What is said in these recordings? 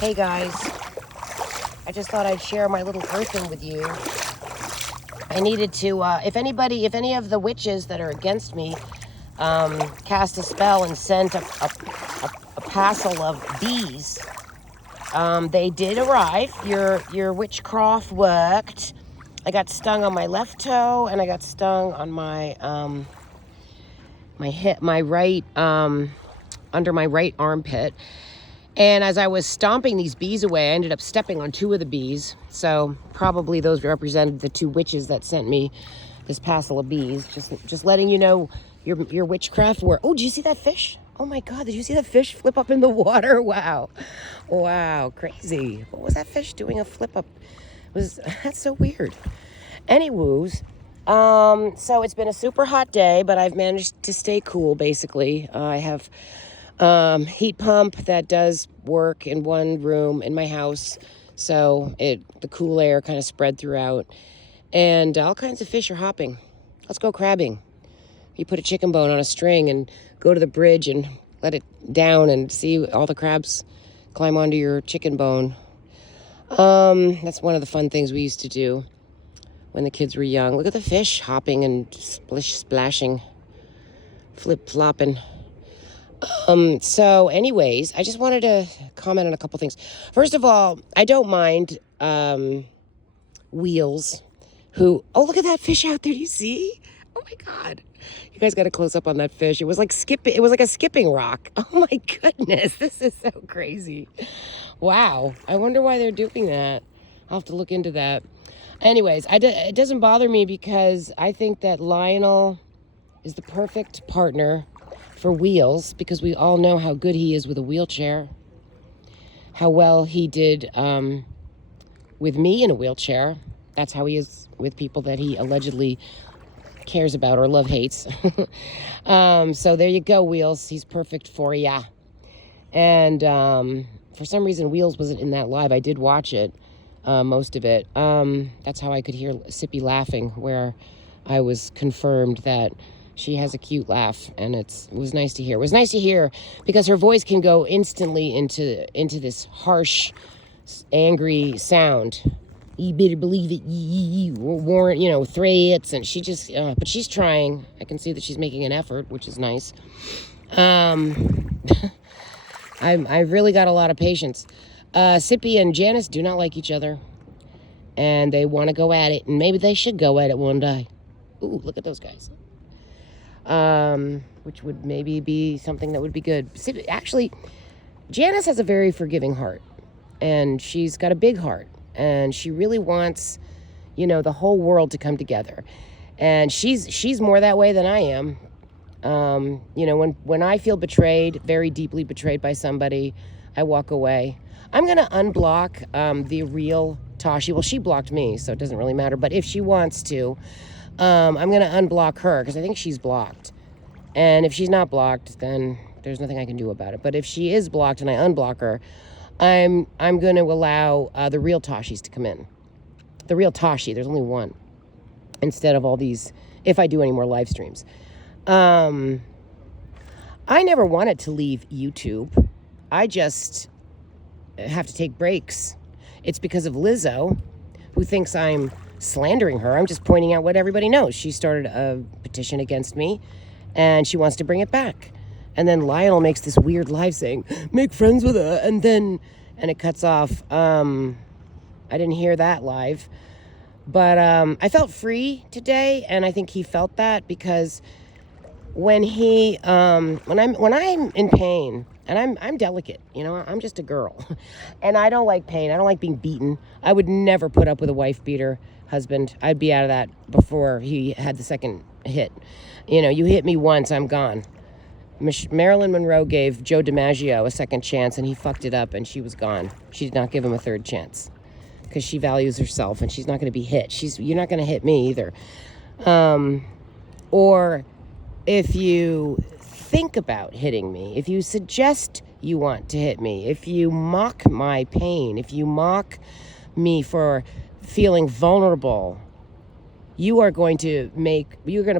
Hey guys, I just thought I'd share my little earthing with you. I needed to, if any of the witches that are against me cast a spell and sent a passel of bees, they did arrive. Your witchcraft worked. I got stung on my left toe and I got stung on my under my right armpit. And as I was stomping these bees away, I ended up stepping on two of the bees. So probably those represented the two witches that sent me this passel of bees. Just letting you know your witchcraft work. Oh, did you see that fish? Oh my God, did you see that fish flip up in the water? Wow. Wow, crazy. What was that fish doing a flip up? That's so weird. Anyways, so it's been a super hot day, but I've managed to stay cool basically. I have heat pump that does work in one room in my house, so the cool air kind of spread throughout, and all kinds of fish are hopping. Let's go crabbing. You put a chicken bone on a string and go to the bridge and let it down and see all the crabs climb onto your chicken bone. That's one of the fun things we used to do when the kids were young. Look at the fish hopping and splashing, flip-flopping. So anyways, I just wanted to comment on a couple things. First of all, I don't mind Wheels, oh, look at that fish out there. Do you see? Oh my God. You guys got to close up on that fish. It was like a skipping rock. Oh my goodness. This is so crazy. Wow. I wonder why they're doing that. I'll have to look into that. Anyways, it doesn't bother me because I think that Lionel is the perfect partner for Wheels, because we all know how good he is with a wheelchair, how well he did with me in a wheelchair. That's how he is with people that he allegedly cares about or hates. So there you go, Wheels. He's perfect for ya. And for some reason, Wheels wasn't in that live. I did watch it, most of it. That's how I could hear Sippy laughing, where I was confirmed that she has a cute laugh, and it was nice to hear. It was nice to hear because her voice can go instantly into this harsh, angry sound. You better believe it, warrant, threats, and she just, but she's trying. I can see that she's making an effort, which is nice. I've really got a lot of patience. Sippy and Janice do not like each other, and they want to go at it, and maybe they should go at it one day. Ooh, look at those guys. Which would maybe be something that would be good. Actually, Janice has a very forgiving heart, and she's got a big heart, and she really wants, the whole world to come together. And she's more that way than I am. When I feel betrayed, very deeply betrayed by somebody, I walk away. I'm going to unblock the real Tashi. Well, she blocked me, so it doesn't really matter. But if she wants to, I'm going to unblock her because I think she's blocked. And if she's not blocked, then there's nothing I can do about it. But if she is blocked and I unblock her, I'm going to allow the real Tashis to come in. The real Tashi, there's only one. Instead of all these, if I do any more live streams. I never wanted to leave YouTube. I just have to take breaks. It's because of Lizzo, who thinks I'm slandering her. I'm just pointing out what everybody knows. She started a petition against me, and she wants to bring it back. And then Lionel makes this weird live saying, make friends with her, and it cuts off. I didn't hear that live. But I felt free today, and I think he felt that because when I'm in pain, and I'm delicate, I'm just a girl, and I don't like pain. I don't like being beaten. I would never put up with a wife beater husband. I'd be out of that before he had the second hit. You hit me once, I'm gone. Marilyn Monroe gave Joe DiMaggio a second chance, and he fucked it up, and she was gone. She did not give him a third chance because she values herself, and she's not going to be hit. You're not going to hit me either. Or if you think about hitting me, if you suggest you want to hit me, if you mock my pain, if you mock me for feeling vulnerable, you're going to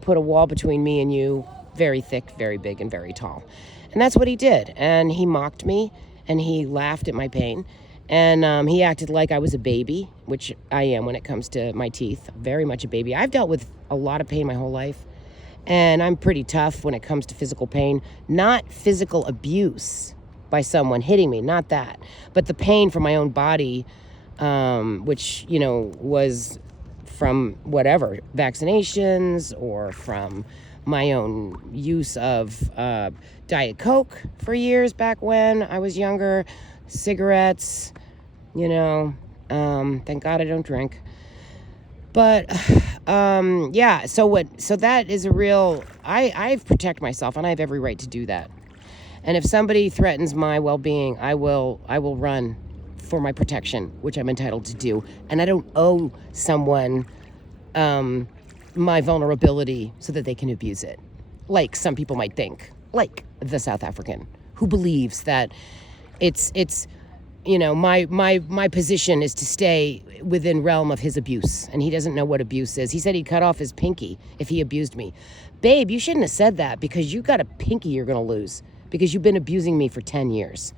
put a wall between me and you, very thick, very big, and very tall. And that's what he did. And he mocked me, and he laughed at my pain. And he acted like I was a baby, which I am when it comes to my teeth. Very much a baby. I've dealt with a lot of pain my whole life. And I'm pretty tough when it comes to physical pain. Not physical abuse by someone hitting me, not that. But the pain from my own body, which, was from whatever, vaccinations or from my own use of Diet Coke for years back when I was younger, cigarettes, thank God I don't drink. But, so that is a real, I protect myself, and I have every right to do that. And if somebody threatens my well-being, I will run for my protection, which I'm entitled to do. And I don't owe someone my vulnerability so that they can abuse it, like some people might think, like the South African, who believes that it's my position is to stay within realm of his abuse, and he doesn't know what abuse is. He said he'd cut off his pinky if he abused me. Babe, you shouldn't have said that, because you got a pinky you're going to lose because you've been abusing me for 10 years.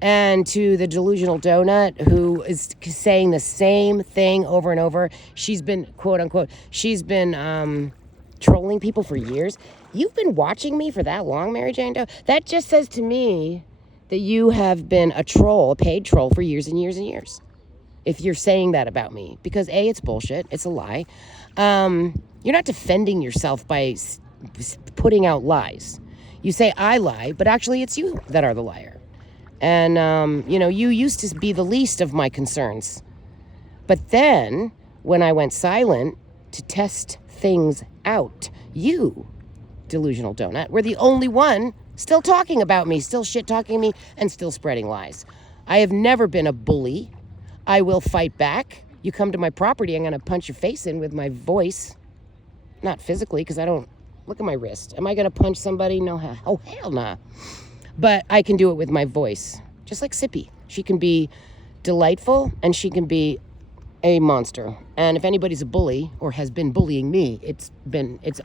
And to the delusional donut who is saying the same thing over and over, she's been, quote unquote, trolling people for years. You've been watching me for that long, Mary Jane Doe? That just says to me that you have been a troll, a paid troll, for years and years and years. If you're saying that about me. Because A, it's bullshit. It's a lie. You're not defending yourself by putting out lies. You say I lie, but actually it's you that are the liar. And, you used to be the least of my concerns. But then, when I went silent to test things out, you, delusional donut, were the only one still talking about me, still shit-talking me, and still spreading lies. I have never been a bully. I will fight back. You come to my property, I'm going to punch your face in with my voice. Not physically, because I don't... Look at my wrist. Am I going to punch somebody? No. Oh, hell nah. But I can do it with my voice. Just like Sippy. She can be delightful, and she can be a monster. And if anybody's a bully, or has been bullying me, it's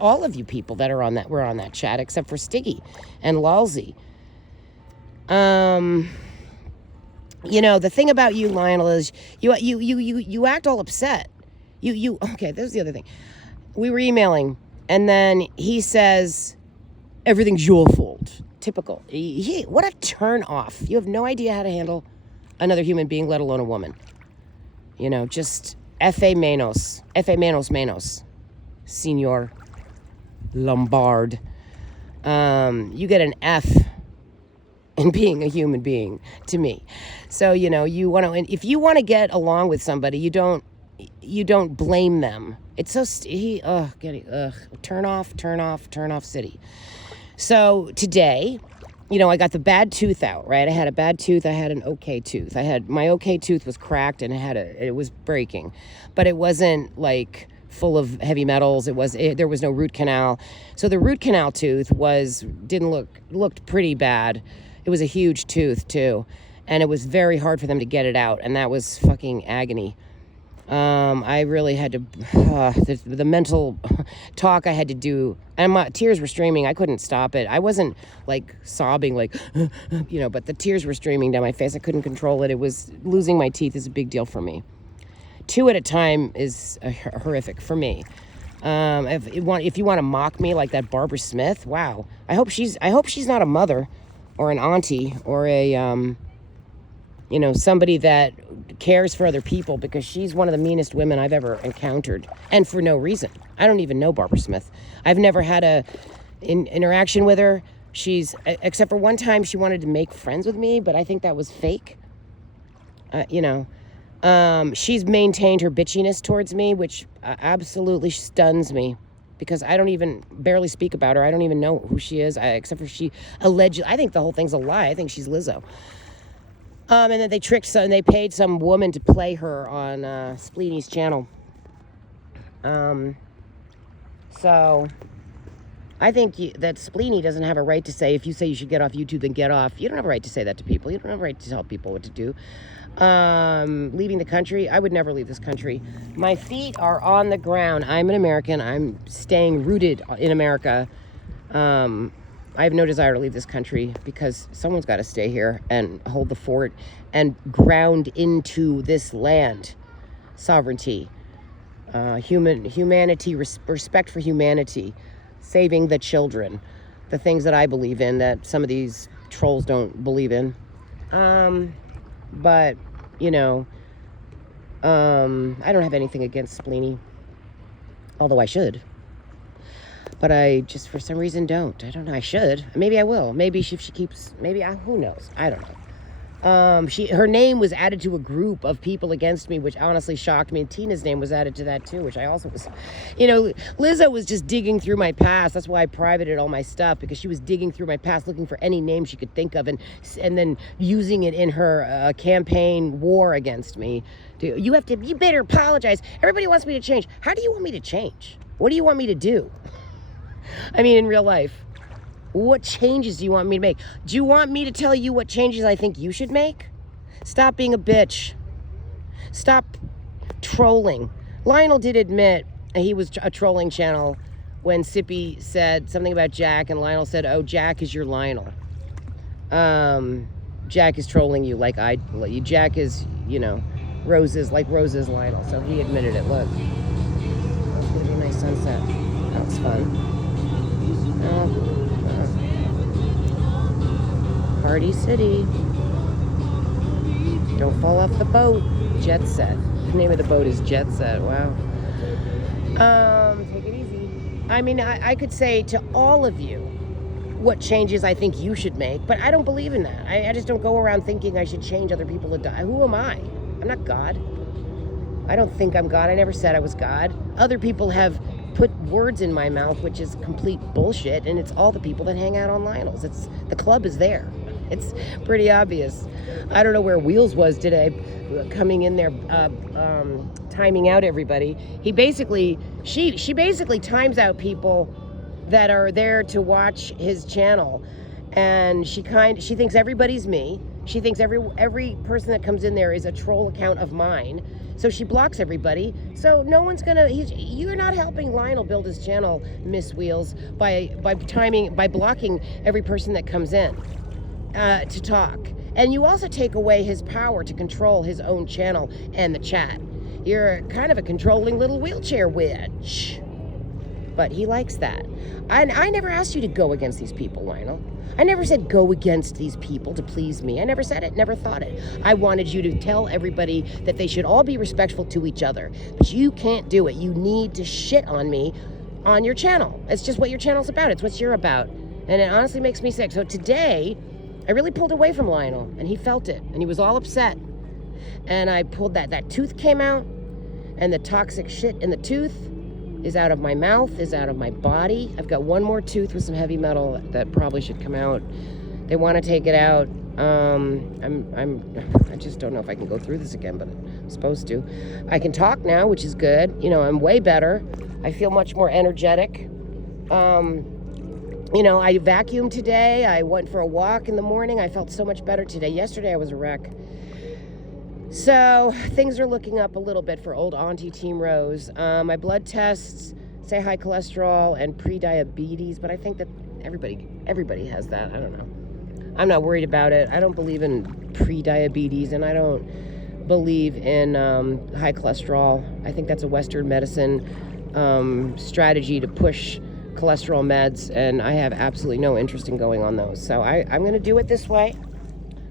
all of you people that are on that, we're on that chat, except for Stiggy and Lalsy. The thing about you, Lionel, is you act all upset. Okay, that was the other thing. We were emailing, and then he says, everything's your fault. Typical. What a turn off. You have no idea how to handle another human being, let alone a woman. Just F.A. menos. F.A. menos. Senor Lombard. You get an F in being a human being to me. So, you want to, if you want to get along with somebody, you don't blame them. It's so, turn off city. So today, I got the bad tooth out, right? I had a bad tooth. I had an okay tooth. My okay tooth was cracked and it was breaking, but it wasn't like full of heavy metals. There was no root canal. So the root canal tooth looked pretty bad. It was a huge tooth too. And it was very hard for them to get it out. And that was fucking agony. I really had to, the mental talk I had to do, and my tears were streaming. I couldn't stop it. I wasn't like sobbing, like, but the tears were streaming down my face. I couldn't control it. Losing my teeth is a big deal for me. 2 at a time is horrific for me. If you want to mock me like that Barbara Smith, wow. I hope she's not a mother or an auntie or a, somebody that cares for other people, because she's one of the meanest women I've ever encountered, and for no reason. I don't even know Barbara Smith. I've never had an interaction with her. Except for one time she wanted to make friends with me, but I think that was fake. She's maintained her bitchiness towards me, which absolutely stuns me, because I don't even barely speak about her. I don't even know who she is, except for she allegedly, I think the whole thing's a lie. I think she's Lizzo. And then they paid some woman to play her on Spleeny's channel. So I think that Spleeny doesn't have a right to say, if you say you should get off YouTube, then get off. You don't have a right to say that to people. You don't have a right to tell people what to do. Leaving the country, I would never leave this country. My feet are on the ground. I'm an American. I'm staying rooted in America. I have no desire to leave this country because someone's got to stay here and hold the fort and ground into this land sovereignty, humanity, respect for humanity, saving the children, the things that I believe in that some of these trolls don't believe in. But, you know, I don't have anything against Spleeny, although I should. But I just, for some reason, don't. I don't know. I should. Maybe I will. Maybe if she keeps, who knows? I don't know. Her name was added to a group of people against me, which honestly shocked me. And Tina's name was added to that too, which I also was, Lizzo was just digging through my past. That's why I privated all my stuff, because she was digging through my past, looking for any name she could think of, and then using it in her campaign war against me. You better apologize. Everybody wants me to change. How do you want me to change? What do you want me to do? I mean, in real life, what changes do you want me to make? Do you want me to tell you what changes I think you should make? Stop being a bitch. Stop trolling. Lionel did admit he was a trolling channel when Sippy said something about Jack, and Lionel said, oh, Jack is your Lionel. Jack is trolling you like Jack is, Rose's Lionel. So he admitted it. Look. It's going to be a nice sunset. That was fun. Party City. Don't fall off the boat. Jet Set. The name of the boat is Jet Set. Wow. Take it easy. I mean, I could say to all of you what changes I think you should make, but I don't believe in that. I just don't go around thinking I should change other people to die. Who am I? I'm not God. I don't think I'm God. I never said I was God. Other people have put words in my mouth, which is complete bullshit, and it's all the people that hang out on Lionel's. The club is there. It's pretty obvious. I don't know where Wheels was today, coming in there, timing out everybody. She basically times out people that are there to watch his channel, and she thinks everybody's me. She thinks every person that comes in there is a troll account of mine. So she blocks everybody. So no one's you're not helping Lionel build his channel, Miss Wheels, by blocking every person that comes in to talk. And you also take away his power to control his own channel and the chat. You're kind of a controlling little wheelchair witch. But he likes that. I never asked you to go against these people, Lionel. I never said go against these people to please me. I never said it, never thought it. I wanted you to tell everybody that they should all be respectful to each other. But you can't do it. You need to shit on me on your channel. It's just what your channel's about. It's what you're about. And it honestly makes me sick. So today, I really pulled away from Lionel, and he felt it. And he was all upset. And I pulled that tooth came out, and the toxic shit in the tooth is out of my mouth, is out of my body. I've got one more tooth with some heavy metal that probably should come out. They want to take it out. I just don't know if I can go through this again, but I'm supposed to. I can talk now, which is good. I'm way better. I feel much more energetic. I vacuumed today. I went for a walk in the morning. I felt so much better today. Yesterday I was a wreck. So things are looking up a little bit for old Auntie Team Rose. My blood tests say high cholesterol and pre-diabetes, but I think that everybody has that. I don't know. I'm not worried about it. I don't believe in pre-diabetes, and I don't believe in high cholesterol. I think that's a Western medicine strategy to push cholesterol meds, and I have absolutely no interest in going on those. So I'm going to do it this way.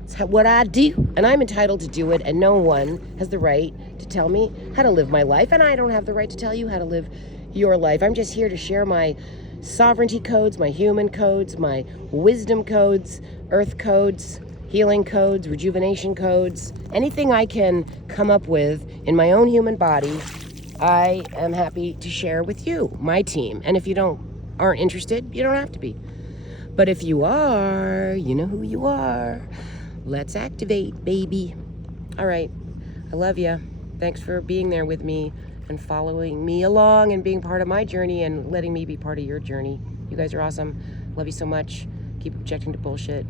It's what I do, and I'm entitled to do it, and no one has the right to tell me how to live my life, and I don't have the right to tell you how to live your life. I'm just here to share my sovereignty codes, my human codes, my wisdom codes, earth codes, healing codes, rejuvenation codes, anything I can come up with in my own human body. I am happy to share with you, my team. And if you aren't interested, you don't have to be. But if you are, you know who you are. Let's activate, baby. All right. I love you. Thanks for being there with me and following me along and being part of my journey and letting me be part of your journey. You guys are awesome. Love you so much. Keep objecting to bullshit.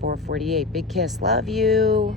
448. Big kiss. Love you.